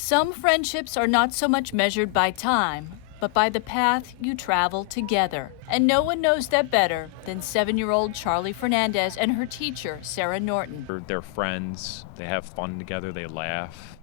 Some friendships are not so much measured by time, but by the path you travel together. And no one knows that better than 7-year-old Charlie Fernandez and her teacher, Sarah Norton. They're friends, they have fun together, they laugh.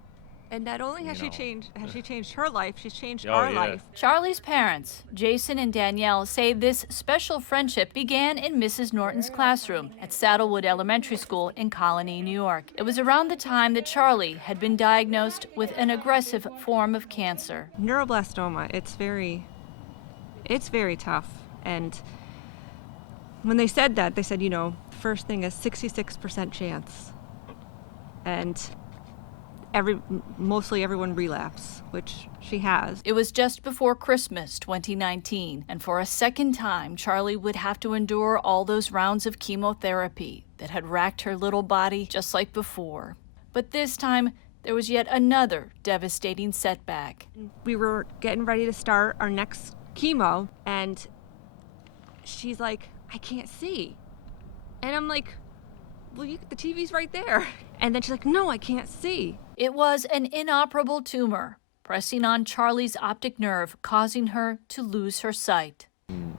And not only has she changed her life, she's changed Oh, our yeah. life. Charlie's parents, Jason and Danielle, say this special friendship began in Mrs. Norton's classroom at Saddlewood Elementary School in Colony, New York. It was around the time that Charlie had been diagnosed with an aggressive form of cancer. Neuroblastoma, it's very tough. And when they said that, they said, you know, first thing is 66% chance. And mostly everyone relapse, which she has. It was just before Christmas 2019, and for a second time, Charlie would have to endure all those rounds of chemotherapy that had racked her little body just like before. But this time, there was yet another devastating setback. We were getting ready to start our next chemo, and she's like, I can't see. And I'm like, well, the TV's right there. And then she's like, no, I can't see. It was an inoperable tumor, pressing on Charlie's optic nerve, causing her to lose her sight.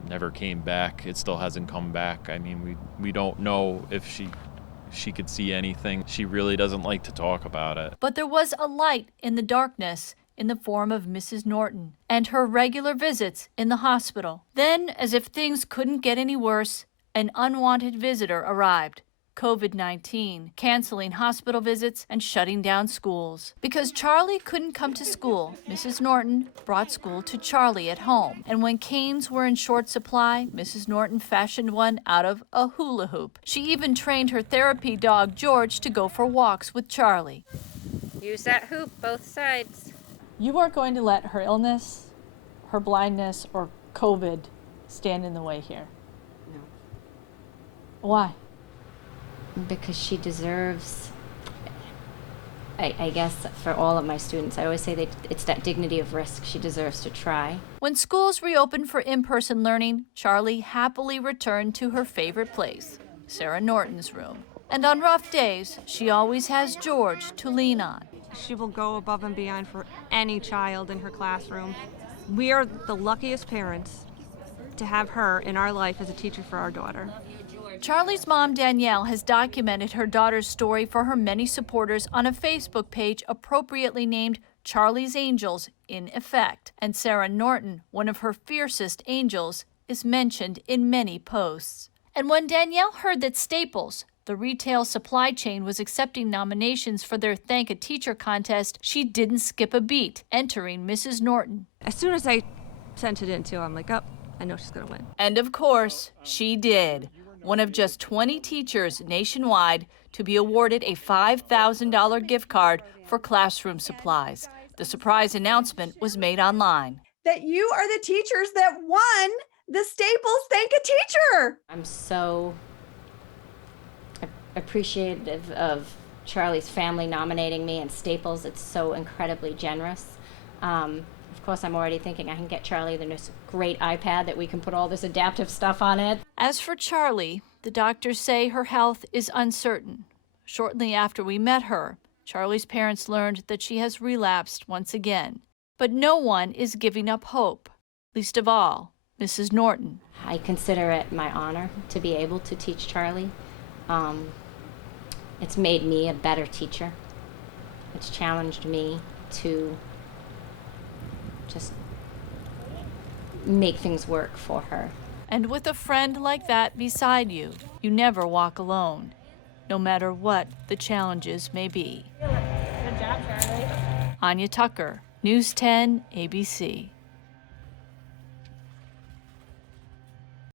Never came back. It still hasn't come back. I mean, we don't know if she could see anything. She really doesn't like to talk about it. But there was a light in the darkness in the form of Mrs. Norton and her regular visits in the hospital. Then, as if things couldn't get any worse, an unwanted visitor arrived. COVID-19, canceling hospital visits and shutting down schools. Because Charlie couldn't come to school, Mrs. Norton brought school to Charlie at home. And when canes were in short supply, Mrs. Norton fashioned one out of a hula hoop. She even trained her therapy dog, George, to go for walks with Charlie. Use that hoop, both sides. You weren't going to let her illness, her blindness, or COVID stand in the way here. No. Why? Because she deserves, I guess for all of my students, I always say that it's that dignity of risk. She deserves to try. When schools reopened for in-person learning, Charlie happily returned to her favorite place, Sarah Norton's room. And on rough days, she always has George to lean on. She will go above and beyond for any child in her classroom. We are the luckiest parents to have her in our life as a teacher for our daughter. Charlie's mom, Danielle, has documented her daughter's story for her many supporters on a Facebook page appropriately named Charlie's Angels in Effect. And Sarah Norton, one of her fiercest angels, is mentioned in many posts. And when Danielle heard that Staples, the retail supply chain, was accepting nominations for their Thank a Teacher contest, she didn't skip a beat, entering Mrs. Norton. As soon as I sent it in, too, I'm like, oh, I know she's going to win. And of course, she did. One of just 20 teachers nationwide to be awarded a $5,000 gift card for classroom supplies. The surprise announcement was made online. That you are the teachers that won the Staples Thank a Teacher. I'm so appreciative of Charlie's family nominating me and Staples. It's so incredibly generous. Of course, I'm already thinking I can get Charlie this great iPad that we can put all this adaptive stuff on it. As for Charlie, the doctors say her health is uncertain. Shortly after we met her, Charlie's parents learned that she has relapsed once again. But no one is giving up hope, least of all, Mrs. Norton. I consider it my honor to be able to teach Charlie. It's made me a better teacher. It's challenged me to just make things work for her. And with a friend like that beside you, you never walk alone, no matter what the challenges may be. Good job, Charlie. Anya Tucker, News 10, ABC.